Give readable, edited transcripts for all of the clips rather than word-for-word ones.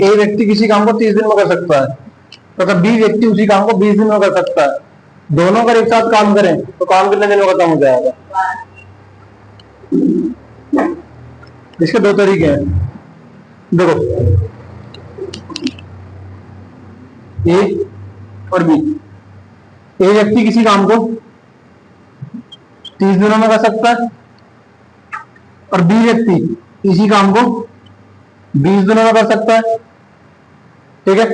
ए व्यक्ति किसी काम को 30 दिन में कर सकता है, तो बी व्यक्ति उसी काम को 20 दिन में कर सकता है। दोनों अगर एक साथ काम करें तो काम कितने दिन में खत्म हो जाएगा? इसके दो तरीके हैं। देखो, ए और बी। ए व्यक्ति किसी काम को 30 दिनों में कर सकता है और बी व्यक्ति इसी काम को 20 दिनों में कर सकता है। ठीक है,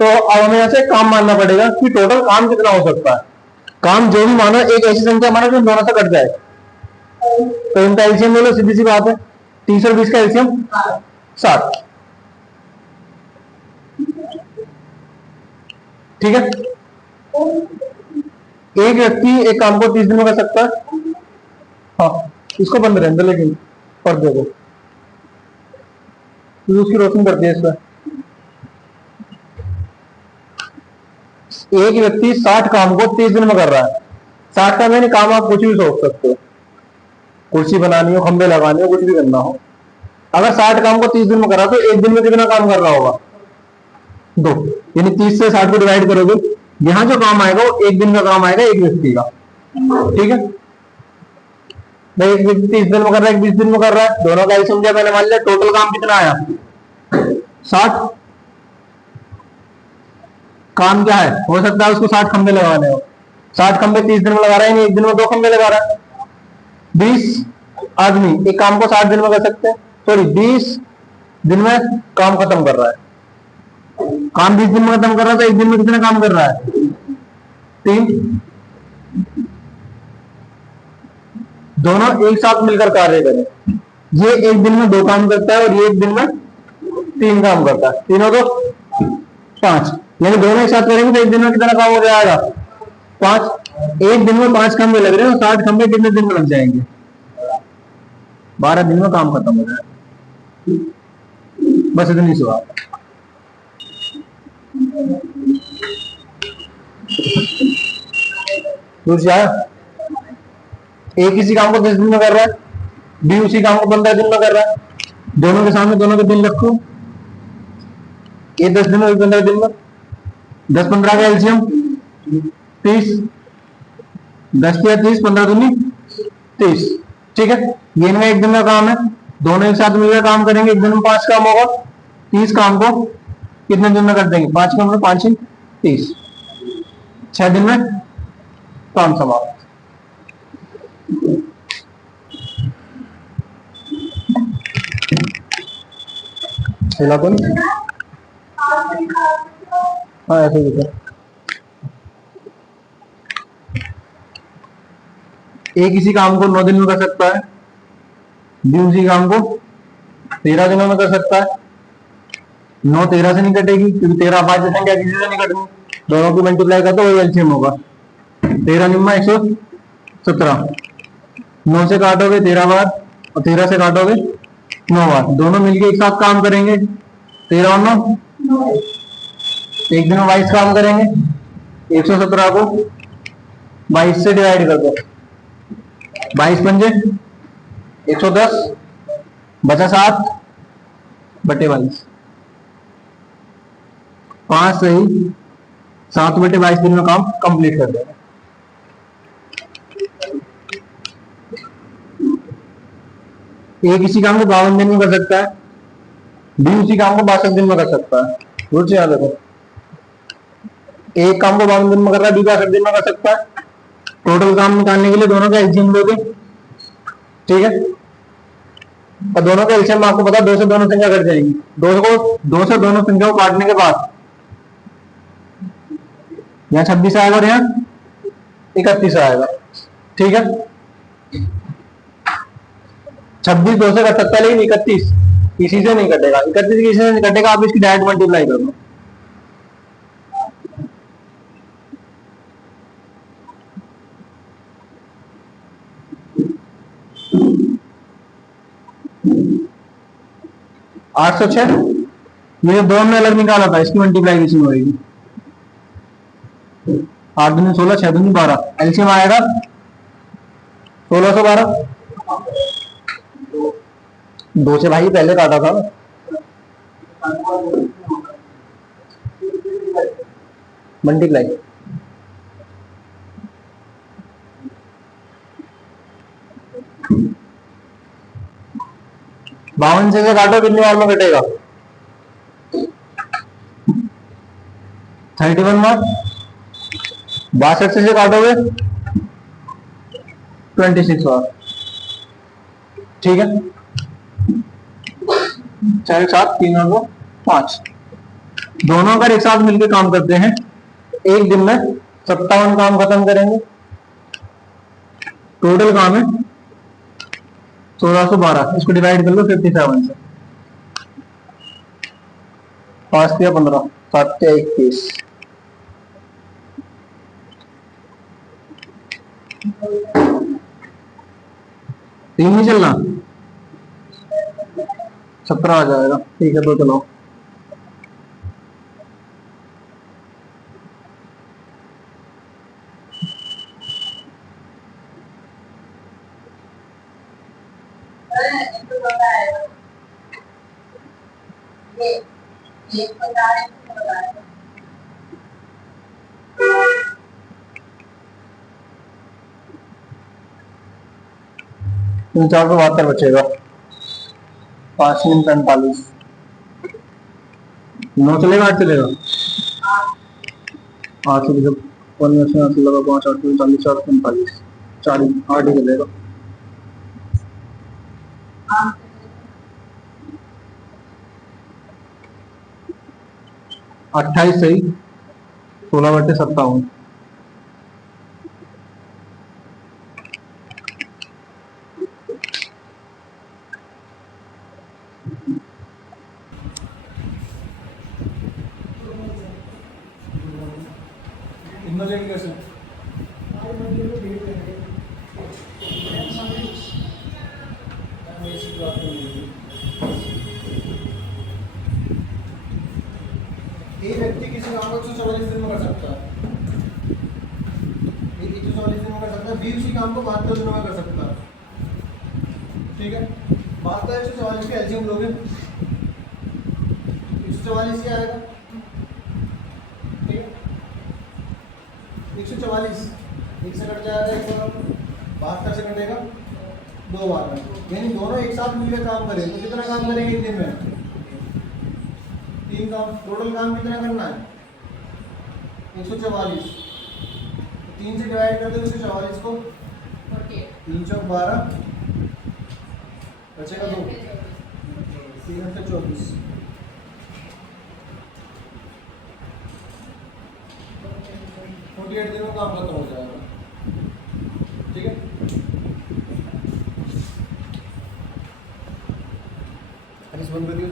तो अब हमें यहां से काम मानना पड़ेगा कि टोटल काम कितना हो सकता है। काम जो भी मानो एक ऐसी संख्या मानो जो दोनों से कट जाए, तो इनका एलसीएम ले लो, सीधी सी बात है। 30 और 20 का एलसीएम 60। ठीक है, एक व्यक्ति एक काम को 30 दिन में कर सकता है। हाँ, इसको बंद रहने दो, लेकिन पर देखो तो उसकी रोशनी करती है इस पर। एक व्यक्ति 60 काम को 30 दिन में कर रहा है। 60 का मैंने काम आप कुछ भी सोच सकते हो, कुर्सी बनानी हो, खंबे लगाने हो, कुछ भी करना हो। अगर 60 काम को 30 दिन में कर रहा है तो एक दिन में कितना काम कर रहा होगा? 2। यानी 30 से 60 को डिवाइड करोगे, यहां जो काम आएगा वो एक दिन का काम आएगा एक व्यक्ति का। ठीक है, एक व्यक्ति 30 दिन में कर रहा है, 20 दिन में कर रहा है, दोनों का ही समझा मैंने। मान लिया टोटल काम कितना आया? 60। काम क्या है? हो सकता है उसको 60 खंबे लगाने हो। 60 खंबे 30 दिन में लगा रहा है, नहीं एक दिन में 2 खंबे लगा रहा है। 20 आदमी एक काम को 60 दिन में कर सकते हैं, सॉरी 20 दिन में काम खत्म कर रहा है। काम 20 दिन में खत्म कर रहा है तो एक दिन में कितना काम कर रहा है? 3। दोनों एक साथ मिलकर कार्य करें। ये एक दिन में 2 काम करता है और ये एक दिन में 3 काम करता है। तीनों तो 5, यानी दोनों एक साथ करेंगे तो एक दिन में कितना काम हो जाएगा? 5। एक दिन में 5 खंबे लग रहे हैं, 60 खंबे कितने दिन में लग जाएंगे? 12 दिन में काम खत्म हो जाएगा। बस इतनी सी बात। एक इसी काम को 10 दिन में कर रहा है, बी उसी काम को 15 दिन में कर रहा है। दोनों के सामने दोनों के दिन रखो, ये 10 दिन में 15 दिन में, 10-15 का एलसीएम 30, 10 या 30, 15 दूनी 30। ठीक है, ये इनका एक दिन का काम है, दोनों एक साथ मिलकर काम करेंगे, एक दिन में 5 काम होगा। 30 काम को कितने दिन में कर देंगे? 5 काम में 5 ही 30, 6 दिन में काम समाप्त। हिला तो नहीं? हाँ ऐसे ही है। एक इसी काम को 9 दिन में कर सकता है, बी उसी काम को 13 दिनों में कर सकता है। 9 13 से नहीं कटेगी क्योंकि 13 5 संख्या किसी से नहीं कटनी, दोनों को मल्टीप्लाई कर दो वही एलसीएम होगा। 13 निम्मा 117, 9 से काटोगे 13 बार और 13 से काटोगे 9 बार, दोनों मिलके एक साथ काम करेंगे। 13 और 9 एक दिन में 22 काम करेंगे। 117 को 22 से डिवाइड कर दो, 22 पंजे 110, बचा 7 बटे 22, 5 से ही 7 बटे 22 दिन में काम कंप्लीट कर देगा। एक इसी काम को 52 दिन में कर सकता है, बी उसी काम को 62 दिन में कर सकता है। रुक से याद रखो, एक काम को 52 दिन में कर रहा है, बी 62 दिन में कर सकता है। टोटल काम निकालने के लिए दोनों का एलसीएम लोगे। ठीक है, और दोनों का एलसीएम आपको पता 2 से दोनों संख्या कट जाएंगी। 2 से दोनों संख्या को काटने के बाद यहाँ 26 आएगा और यहाँ 31 आएगा। ठीक है, 26 2 से कट सकता है लेकिन 31 किसी से नहीं कटेगा। 31 किसी से नहीं कटेगा, आप इसकी डायरेक्ट मल्टीप्लाई कर दो। आठ सौ 6 ये 2 हमने अलग निकाला था, इसकी मल्टीप्लाइकेशन होगी। 8 दूनी 16, 6 दूनी 12, एलसीएम आएगा 1612। 2 से भाई पहले काटा था, मल्टीप्लाई 52 से काटो, कितनी बार में कटेगा? 31 बार। 62 से काटोगे 26 बार। ठीक है, 4 7 3 और 2 5। दोनों अगर एक साथ मिलकर काम करते हैं, एक दिन में 57 काम खत्म करेंगे। टोटल काम है 1612। इसको डिवाइड कर लो 57 से। 5 या 15, 7 या 21। तीन नहीं चलना, 17 आ जाएगा। ठीक है, तो चलो तीन 472 बचेगा। 5 3 45। 9 चलेगा, 8 चलेगा? 8 से जब 1 में से 8 लगा, 5 8 45 4 45 40 8 ही चलेगा। 28 सही, 16/57। एक व्यक्ति किसी काम को 144 दिन में कर सकता है, 144 दिन में कर सकता है। बी उसी काम को 72 दिनों में कर सकता है। ठीक है, 72 144 के एलसीएम लोगे 144 क्या आएगा? ठीक है, 144 एक से कट जाएगा, एक बार 72 से कटेगा 2 बार में। यानी दोनों एक साथ मिलकर काम करें तो कितना काम करेंगे एक दिन में? 3 काम। टोटल काम कितना करना है? 144। 3 से डिवाइड कर दो 144 को, 3 चौक 12, बचेगा 2, 3 से 24। 48 दिनों में काम खत्म हो जाएगा। ठीक है, इस बंद कर दिया।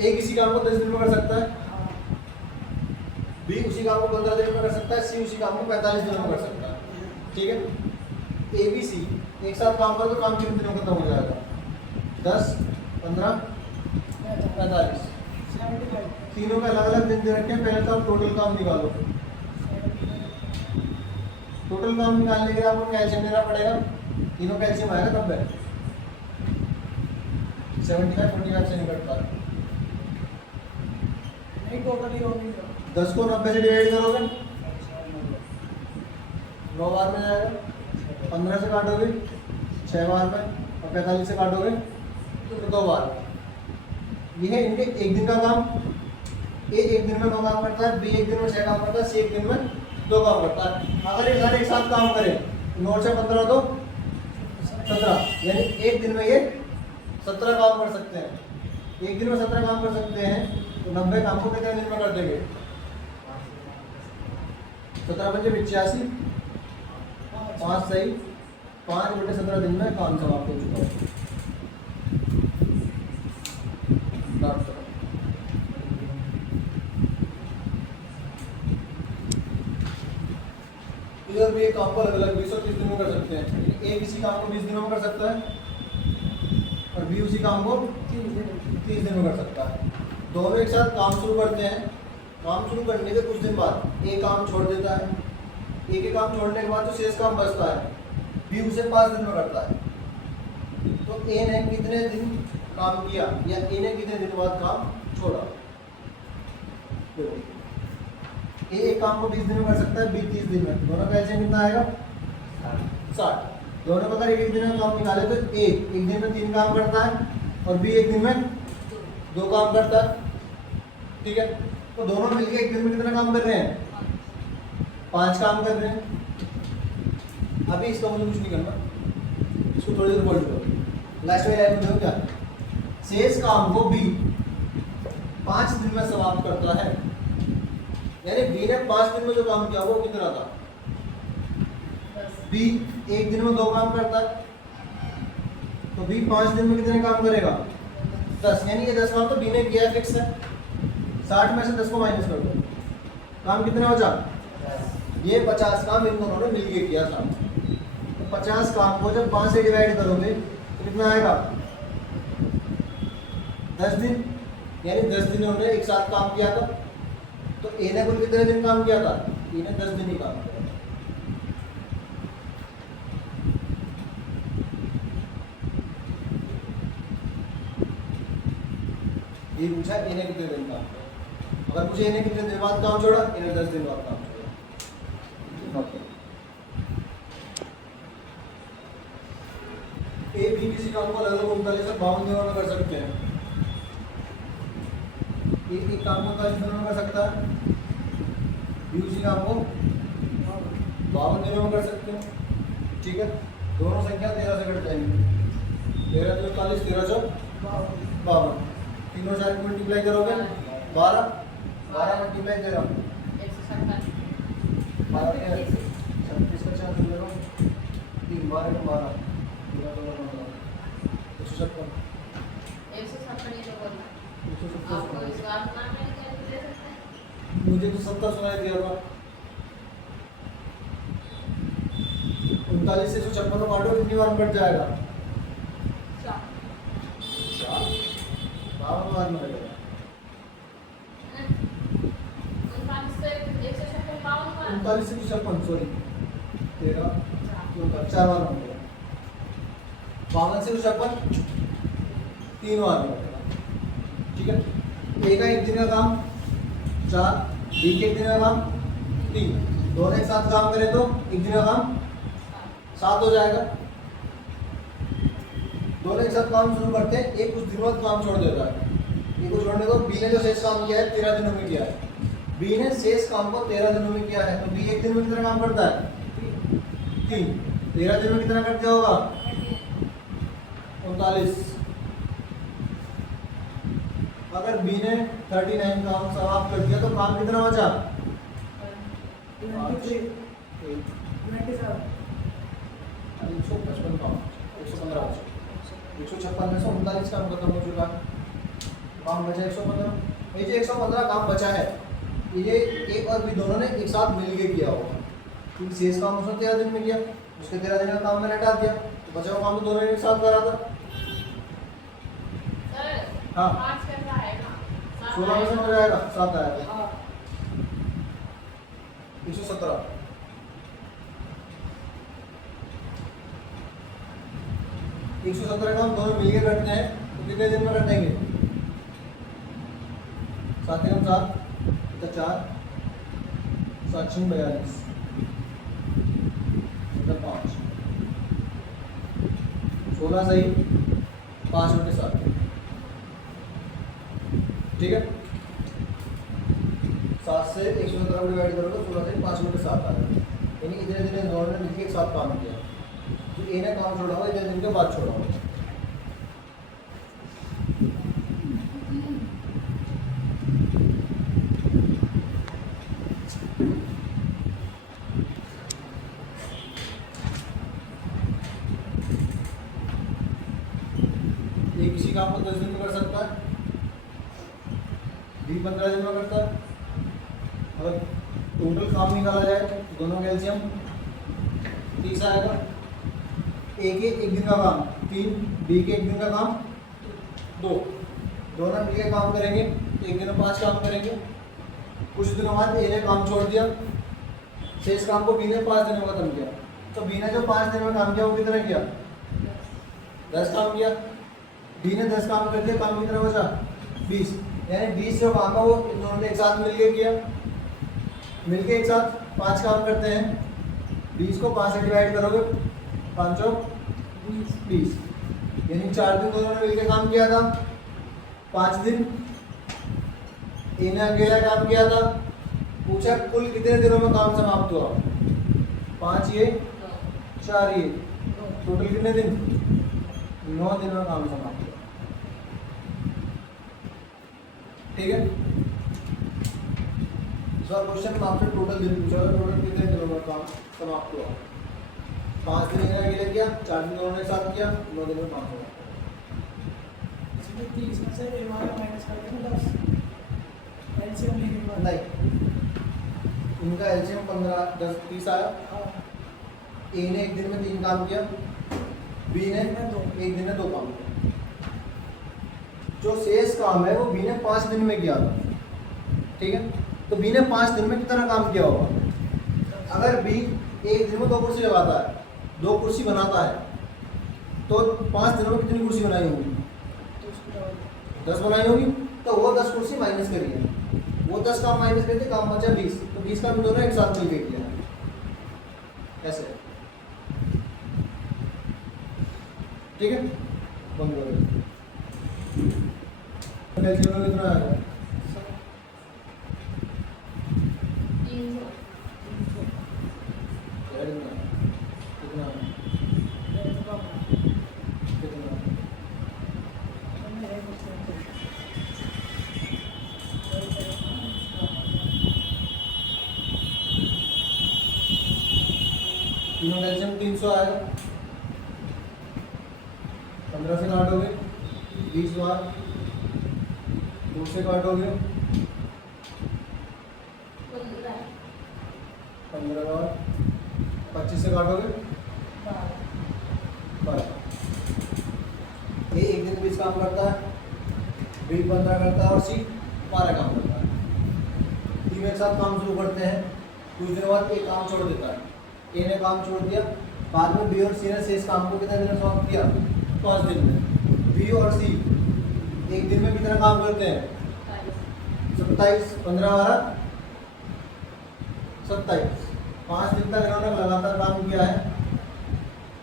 ए किसी काम को 10 दिन में कर सकता है, बी उसी काम को 15 दिन में कर सकता है, सी उसी काम को 45 दिनों में कर सकता है। ठीक है, ए बी सी एक साथ काम करो तो काम कितने दिनों में खत्म हो जाएगा? 10 15 45। तीनों के अलग अलग दिन दे रखे हैं। पहले तो आप टोटल काम निकालो। टोटल काम निकालने के लिए आपको कैल्शियम लेना पड़ेगा। तीनों कैल्शियम आएगा तब है 75 25 से निकलता है। 10 को 90 से डिवाइड करोगे 9 बार में जाएगा। 15 से काटोगे 6 बार में, और 45 से काटोगे तो 2 बार में। ये है इनके एक दिन का काम। ए एक दिन में 9 काम करता है, बी एक दिन में 6 काम करता है, सी एक दिन में 2 काम करता है। अगर ये सारे एक साथ काम करें 9 से 15 तो 17, यानी एक दिन में ये 17 काम कर सकते हैं। एक दिन में 17 काम कर सकते हैं तो 90 काम को कितने दिन में कर देंगे? 17 बजे 85, 5 सही, 5/17 दिन में काम समाप्त हो चुका है। इधर भी एक काम को अलग अलग 20 और 30 दिन में कर सकते हैं। ए किसी काम को 20 दिनों में कर सकता है और बी उसी काम को 30 दिन में कर सकता है। दोनों एक साथ काम शुरू करते हैं। काम शुरू करने के कुछ दिन बाद ए काम छोड़ देता है। ए के काम छोड़ने के बाद जो शेष काम बचता है बी उसे 5 दिन में करता है। तो ए ने कितने दिन काम किया या ए ने कितने दिन बाद काम छोड़ा। ए एक काम को 20 दिन में कर सकता है, बी 30 दिन में, दोनों का एलसीएम कितना आएगा 60। दोनों का अगर एक दिन में काम निकाले तो ए एक दिन में 3 काम करता है और बी एक दिन में 2 काम करता है, ठीक है। तो दोनों मिलके एक दिन में कितना काम कर रहे हैं, 5 काम कर रहे हैं। अभी इसका मुझे कुछ नहीं करना, इसको थोड़ी देर बोल दो। लास्ट वाली लाइन में देखो क्या, शेष काम को बी 5 दिन में समाप्त करता है, यानी बी ने 5 दिन में जो काम किया वो कितना था, बी एक दिन में 2 काम करता है, तो बी 5 दिन में कितने काम करेगा 10, यानी ये 10 काम तो बी ने किया है, फिक्स है। 60 में से 10 को माइनस कर दो, काम कितना बचा, ये 50 काम इन दोनों ने मिलके किया था। तो 50 काम को जब 5 से डिवाइड करोगे तो कितना आएगा 10 दिन, यानी 10 दिन उन्होंने एक साथ काम किया था। तो ए ने कुल कितने दिन काम किया था, ए ने 10 दिन ही काम किया। ये पूछा ए ने कितने दिन काम किया, अगर पूछे ए ने कितने दिन बाद काम छोड़ा, ए ने 10 दिन बाद काम छोड़ा। ए बी किसी काम को अलग अलग 39 और 52 दिनों में कर सकते हैं। एक काम को 40 दिनों में कर सकता है, बी उसी काम को 52 दिनों में कर सकते हैं, ठीक है। दोनों संख्या 13 से कट जाएंगी, 13 तो 40, 13 जो 52, तीनों 4 को मल्टीप्लाई करोगे 12, 12 मल्टीप्लाई 13 12 36 का 4 ले लो, 3 12 में 12 मुझे तो 70 सुनाई दिया था। 39 से 156 काटो, कितनी बार कट जाएगा 4 52 बार में लगेगा। 39 से 156 सॉरी 13 4 बार में लगेगा। 52 से 156 3 बार में लगेगा, ठीक है। ए का एक दिन का काम 4, बी के एक दिन का काम 3, दोनों एक साथ काम करें तो एक दिन का काम 7 हो जाएगा। दोनों एक साथ काम शुरू करते हैं, एक कुछ दिन बाद काम छोड़ देता है। ये को छोड़ने को बी ने जो शेष काम किया है 13 दिनों में किया है, बी ने शेष काम को 13 दिनों में किया है, तो बी एक दिन में कितना काम करता है 3, 13 दिन में कितना करते होगा 39। अगर बी ने 39 काम समाप्त कर दिया तो काम कितना बचा 155 काम, 115 बचा। 156 में से 39 काम खत्म हो चुका है, काम बचा 115। ये जो 115 काम बचा है ये ए और बी दोनों ने एक साथ मिलके किया होगा, क्योंकि शेष काम उसने 13 दिन में किया, उसके 13 दिन का काम मैंने हटा दिया, तो बचा हुआ काम तो दोनों ने एक साथ करा था। हाँ 16 में से हो जाएगा 7 आएगा 117। एक 117 काम दोनों मिलके करते हैं तो कितने दिन में कर देंगे 7 एकम 7 तो 4 7 6 42 मतलब 5 16 सही 5/7, ठीक है। 7 से 117 को डिवाइड करोगे 16 से 5/7 आ जाएगा, यानी इतने दिन दोनों ने मिलकर एक साथ काम किया। तो ए ने काम छोड़ा हुआ इतने दिन के बाद छोड़ा हुआ। ए किसी काम को 10 दिन में कर सकता है, बी 15 दिन में करता है। अगर टोटल काम निकाला जाए तो दोनों का एलसीएम 30 आएगा। ए के एक दिन का काम 3, बी के एक दिन का काम 2, दोनों मिलकर काम करेंगे तो एक दिन में 5 काम करेंगे। कुछ दिनों बाद ए ने काम छोड़ दिया, शेष काम को बी ने 5 दिनों में खत्म किया, तो बी ने जो 5 दिन में काम किया वो कितना किया 10 काम किया। डी ने 10 काम कर दिया, काम कितना बचा 20, यानी 20 जो काम है वो इन दोनों ने एक साथ मिलके किया, मिलके एक साथ 5 काम करते हैं। 20 को 5 से डिवाइड करोगे 5 और 20, यानी 4 दिन दोनों ने मिलके काम किया था, 5 दिन इन्हें अकेला काम किया था। पूछा कुल कितने दिनों में काम समाप्त हुआ, 5 ये 4 ये, टोटल कितने दिन, 9 दिन में काम समाप्त हुआ। ठीक है, सर क्वेश्चन में आपसे टोटल दिन पूछा था, टोटल कितने दिनों में काम समाप्त हुआ। 5 दिन इन्हें अकेले किया, 4 दिन दोनों ने साथ किया, 9 दिन में काम हुआ। नहीं, इनका एलसीएम 15 10 30 आया। ए ने एक दिन में 3 काम किया, बी ने एक दिन में 2 काम किया। जो शेष काम है वो बी ने 5 दिन में किया था। ठीक है, तो बी ने 5 दिन में कितना काम किया होगा। अगर बी एक दिन में 2 कुर्सी लगाता है, 2 कुर्सी बनाता है, तो 5 दिनों में कितनी कुर्सी बनाई होगी, 10 बनाई होगी। तो वो 10 कुर्सी माइनस करिए, वो 10 काम माइनस करके काम बचा 20, तो 20 का भी दोनों एक साथ मिलके किया, ऐसे। ठीक है, बंद करो। कितना आएगा, 300 आएगा, 15 से काटोगे 20 बार, 2 से काटोगे 15 बार, 25 से काटोगे 12। ये एक दिन 20 काम करता है, बी 15 करता है और सी 12 काम करता है। तीनों एक साथ काम शुरू करते हैं, कुछ दिनों बाद एक काम छोड़ देता है। ए ने काम छोड़ दिया, बाद में बी और सी ने शेष काम को कितने दिन में समाप्त किया, 5 दिन में। बी और सी एक दिन में कितना काम करते हैं, 27, 15 12 27, 5 दिन तक इन्होंने लगातार काम किया है,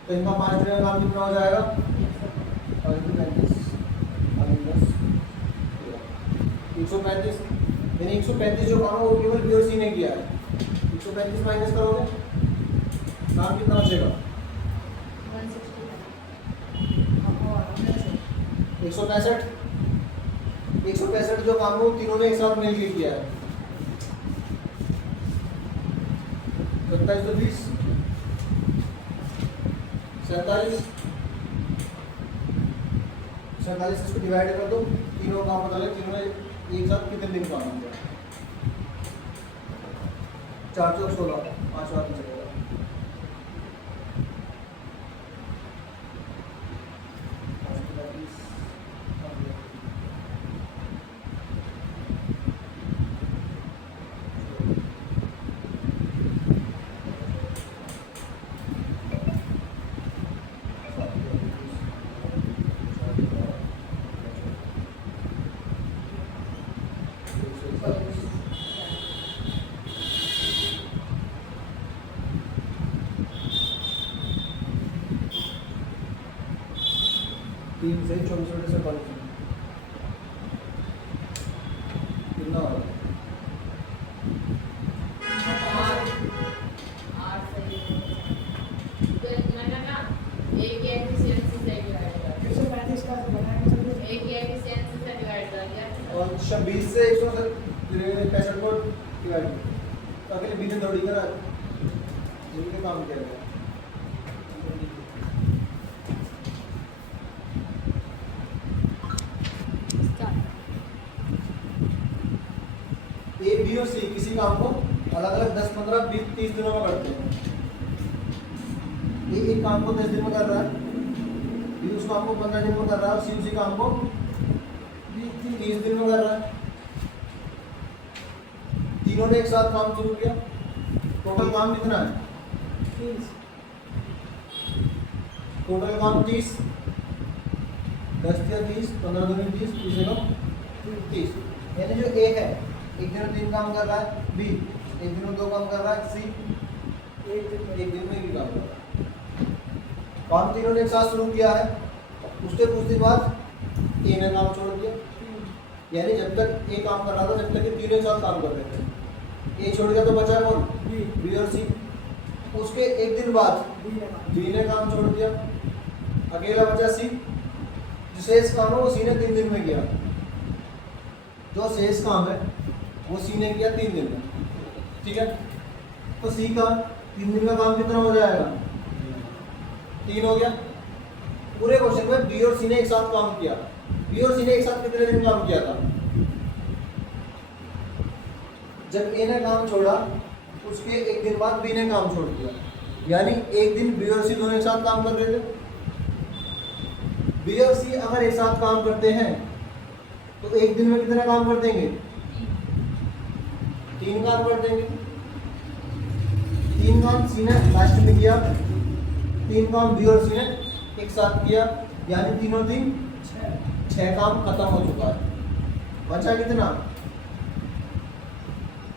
तो इनका 5 दिन में काम कितना हो जाएगा, 135, यानी 135 जो काम है वो केवल बी और सी ने किया है। 135 माइनस करोगे काम कितना बचेगा, 165। 165 जो काम है वो तीनों ने एक साथ मिलकर किया है। 27 तो 20, 47, 47 इसको डिवाइड कर दो, तीनों काम बता ले, तीनों ने एक साथ कितने दिन काम किया, 4 चौक 16, 5 बार चलेगा। तीन से 24 से कॉल कितना होगा, 20 से 165 को डिवाइड तो अकेले बीच में थोड़ी करा जिनके काम किया गया। ए बी और सी किसी काम को अलग अलग 10 15 20 30 दिनों में करते हैं। ए एक काम को 10 दिन में कर रहा है, बी उस काम को 15 दिन में कर रहा है और सी उसी काम को 30 दिन में कर रहा है। तीनों ने एक साथ काम शुरू किया, टोटल काम कितना है 30, टोटल काम 30, 10 या 30, 15 दूनी 30, 30 एकम 30। यानी जो ए है एक दिन में 3 काम कर रहा है, बी एक दिन में 2 काम कर रहा है, सी एक दिन में भी काम कर रहा है। काम तीनों ने एक साथ शुरू किया है, उसके कुछ दिन बाद ए ने काम छोड़ दिया। यानी जब तक ए काम कर रहा था जब तक ये तीनों एक साथ काम कर रहे थे। ए छोड़ गया तो बचा कौन? बी और सी। उसके एक दिन बाद बी ने काम छोड़ दिया, अकेला बचा सी। जो शेष काम है वो सी ने 3 दिन में किया। जो शेष काम है वो सी ने किया 3 दिन में, ठीक है। तो सी का 3 दिन का काम कितना हो जाएगा? 3 हो गया। पूरे क्वेश्चन में बी और सी ने एक साथ काम किया। बी और सी ने एक साथ कितने दिन काम किया था? जब ए ने काम छोड़ा उसके एक दिन बाद बी ने काम छोड़ दिया। यानी एक दिन बी और सी दोनों एक साथ काम कर रहे थे। बी और सी अगर एक साथ काम करते हैं तो एक दिन में कितना काम कर देंगे? 3 काम कर देंगे। 3 काम सी ने लास्ट में किया, 3 काम बी और सी ने एक साथ किया। यानी तीनों 3 6 काम खत्म हो चुका है। बचा कितना?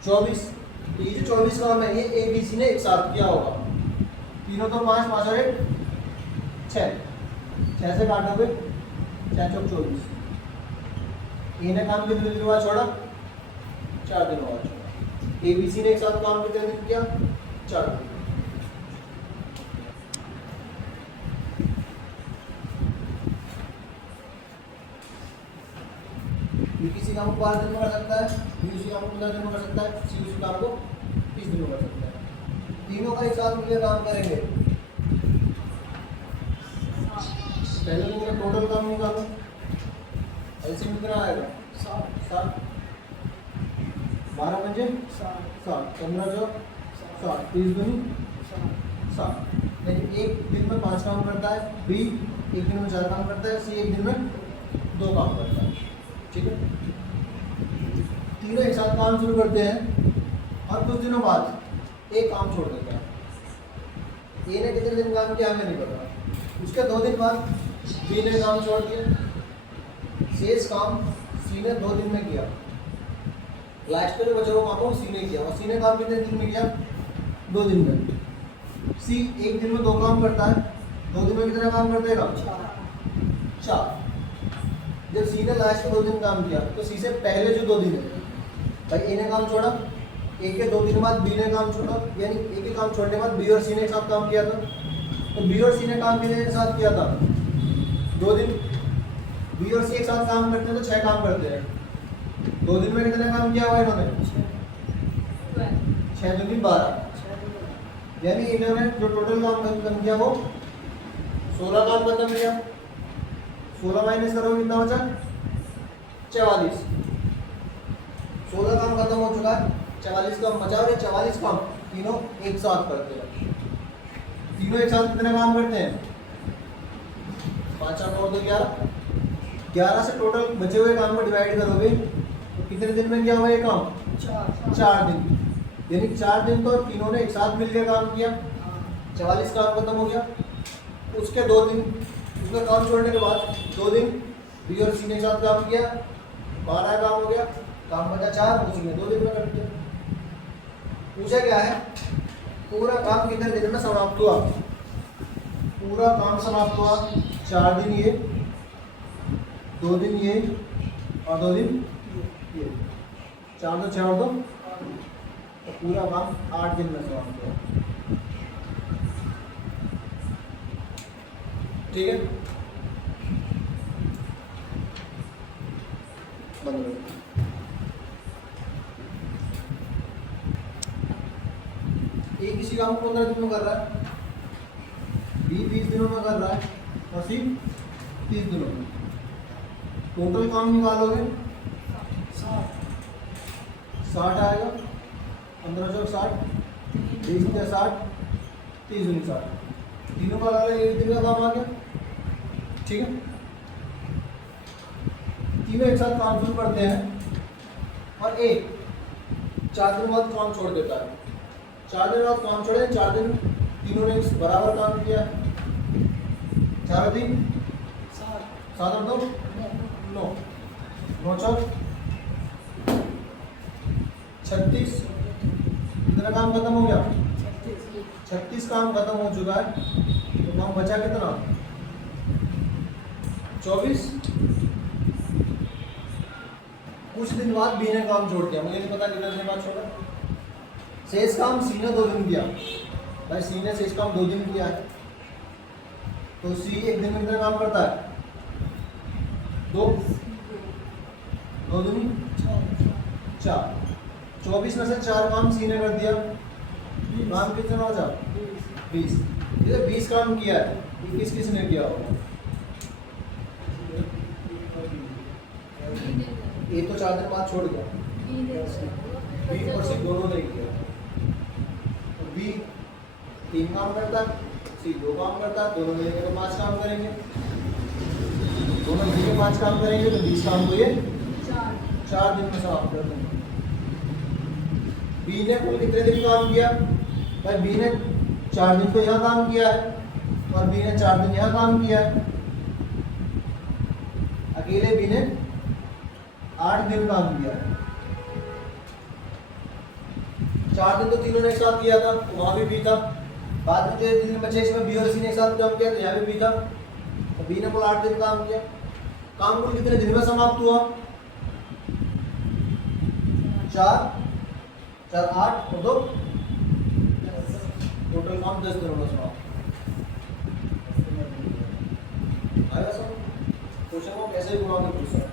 24। ये जो 24 काम है ये ए बी सी ने एक साथ किया होगा। तीनों तो 5, 5 और 1 6, 6 से काटोगे 6 चौक 24। ए ने काम कितने दिन बाद छोड़ा? 4 दिन बाद छोड़ा। ए बी सी ने एक साथ काम कितने दिन किया? 4 दिन। बी किसी काम को 12 दिन में कर सकता है, बी उसी काम को 15 दिन में कर सकता है, सी उसी काम को 30 दिन में कर सकता है। तीनों का एक साथ मिलकर काम करेंगे। पहले दिन का टोटल काम निकालो। एलसीएम कितना आएगा? 7। 12 पंजे 7, 15 जो 7, 30 दूनी 7। यानी एक दिन में 5 काम करता है, बी एक दिन में 4 काम करता है, सी एक दिन में 2 काम करता है, ठीक है। तीनों एक साथ काम शुरू करते हैं और कुछ दिनों बाद एक काम छोड़ देता है। ए ने कितने दिन काम किया हमें नहीं पता। उसके 2 दिन बाद बी ने काम छोड़ दिया। शेष काम सी ने 2 दिन में किया। लास्ट में जो बचा हुआ काम वो सी ने किया। और सी ने काम कितने दिन में किया? 2 दिन में। सी एक दिन में 2 काम करता है, 2 दिन में कितना काम कर देगा? 4। जब सी ने लास्ट में 2 दिन काम किया तो सी से पहले जो 2 दिन है भाई ए ने काम छोड़ा, ए के 2 दिन बाद बी ने काम छोड़ा। यानी ए के काम छोड़ने के बाद बी और सी ने एक साथ काम किया था। तो बी और सी ने काम कितने के साथ किया था? 2 दिन। बी और सी एक साथ काम करते हैं तो 6 काम करते हैं। 2 दिन में कितना काम किया हुआ इन्होंने? 6 दूनी 12। यानी इन्होंने जो टोटल काम खत्म किया वो 16 काम खत्म किया। 16 माइनस करो कितना बचा? 44। 16 काम खत्म हो चुका है, 44 काम बचा। और ये 44 काम तीनों एक साथ करते हैं। तीनों एक साथ कितने काम करते हैं? 5 और 2 11। 11 से टोटल बचे हुए काम को डिवाइड करोगे तो कितने दिन में किया हुआ ये काम? 4 दिन। यानी 4 दिन तो तीनों ने एक साथ मिलकर काम किया। 44 काम खत्म हो गया। उसके 2 दिन उसका काम छोड़ने के बाद 2 दिन बी और सी ने एक साथ काम किया, 12 काम हो गया। काम बचा 4, उसी में 2 दिन में कर दिया। पूछा क्या है? पूरा काम कितने दिन में समाप्त हुआ? पूरा काम समाप्त हुआ 4 दिन ये, 2 दिन ये और 2 दिन ये। 4 तो 6 और 2 तो पूरा काम 8 दिन में समाप्त हुआ, ठीक है। बंद करो। ए किसी काम को 15 दिन में कर रहा है, बी 20 दिनों में कर रहा है और सी 30 दिनों में। टोटल काम निकालोगे 60 आएगा। 15 चौक 60, 20 या 60, 30 दूनी 60। तीनों का अलग एक दिन का काम आ गया, ठीक है। तीनों एक साथ काम शुरू करते हैं और एक 4 दिन बाद काम छोड़ देता है। 4 दिन बाद काम छोड़े, 4 दिन तीनों ने बराबर काम किया। 4 दिन 7 और 2 9, 9 चौक 36। कितना काम खत्म हो गया? 36 काम खत्म हो चुका है। तो काम बचा कितना? 24। कुछ दिन बाद बी ने काम छोड़ दिया, मुझे नहीं पता कितने दिन बाद छोड़ा। शेष काम सी ने 2 दिन किया। भाई सी ने शेष काम 2 दिन किया है, तो सी एक दिन में कितना काम करता है? 2 दूनी 4। 24 में से 4 काम सी ने कर दिया। काम कितना हो जाए? 20। ये 20 काम किया है, ये किस किस ने किया होगा? ये तो 4 दिन बाद छोड़ गया, बी और सी दोनों ने किया। तो बी 3 काम करता है, सी 2 काम करता है, दोनों मिलेंगे तो 5 काम करेंगे। दोनों मिलकर 5 काम करेंगे तो 20 काम को ये 4 दिन में समाप्त कर देंगे। बी ने कुल कितने दिन काम किया? भाई बी ने 4 दिन तो यहाँ काम किया है और बी ने 4 दिन यहाँ काम किया है। अकेले बी ने 8 दिन काम किया है। 4 दिन तो तीनों ने एक साथ किया था, तो वहां भी बी था। बाद में जो दिन बचे इसमें बी और सी ने एक साथ काम किया, तो यहाँ भी बी था। तो बी ने कुल 8 दिन काम किया। काम कुल कितने दिन में समाप्त हुआ? 4 4 8 और 2 टोटल काम 10 दिनों में समाप्त। आया सब क्वेश्चन को कैसे घुमा के पूछ सकते हैं।